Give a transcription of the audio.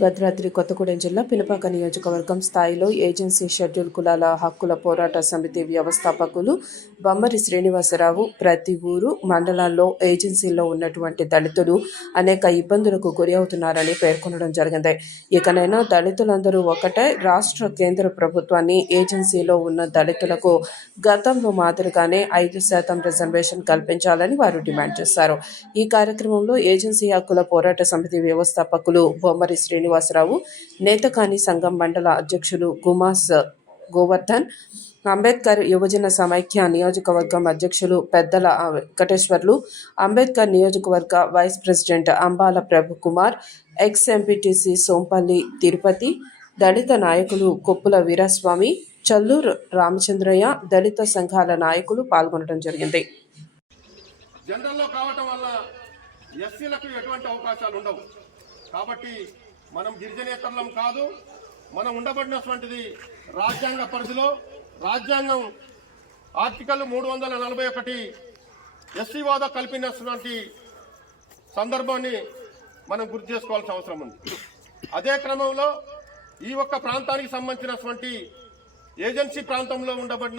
భద్రాద్రి కొత్తగూడెం జిల్లా పిలపాక నియోజకవర్గం స్థాయిలో ఏజెన్సీ షెడ్యూల్ కులాల హక్కుల పోరాట సమితి వ్యవస్థాపకులు బొమ్మరి శ్రీనివాసరావు ప్రతి ఊరు మండలాల్లో ఏజెన్సీల్లో ఉన్నటువంటి దళితులు అనేక ఇబ్బందులకు గురి అవుతున్నారని పేర్కొనడం జరిగింది. ఇకనైనా దళితులందరూ ఒకటే రాష్ట్ర కేంద్ర ప్రభుత్వాన్ని ఏజెన్సీలో ఉన్న దళితులకు గతంలో మాదిరిగానే ఐదు శాతం రిజర్వేషన్ కల్పించాలని వారు డిమాండ్ చేశారు. ఈ కార్యక్రమంలో ఏజెన్సీ హక్కుల పోరాట సమితి వ్యవస్థాపకులు బొమ్మరి శ్రీనివాసరావు నేతకాని సంఘం మండల అధ్యక్షులు గుమాస్ గోవర్ధన్ అంబేద్కర్ యువజన సమైక్య నియోజకవర్గం అధ్యక్షులు పెద్దల వెంకటేశ్వర్లు అంబేద్కర్ నియోజకవర్గ vice president Ambala Prabhukumar ex MPTC Sompalli Tirupati దళిత నాయకులు కొప్పుల వీరస్వామి చల్లూరు రామచంద్రయ్య దళిత సంఘాల నాయకులు పాల్గొనడం జరిగింది. జనరల్లో కావటం వల్ల ఎస్సీలకు ఎటువంటి అవకాశాలు ఉండవు. కాబట్టి మనం గిరిజనేతరులం కాదు మనం ఉండబడినటువంటిది రాజ్యాంగ పరిధిలో. రాజ్యాంగం ఆర్టికల్ మూడు వందల నలభై ఒకటి ఎస్సీ వాద కల్పినటువంటి సందర్భాన్ని మనం గుర్తు చేసుకోవాల్సిన అవసరం ఉంది. అదే క్రమంలో ఈ ఒక్క ప్రాంతానికి సంబంధించినటువంటి ఏజెన్సీ ప్రాంతంలో ఉండబడిన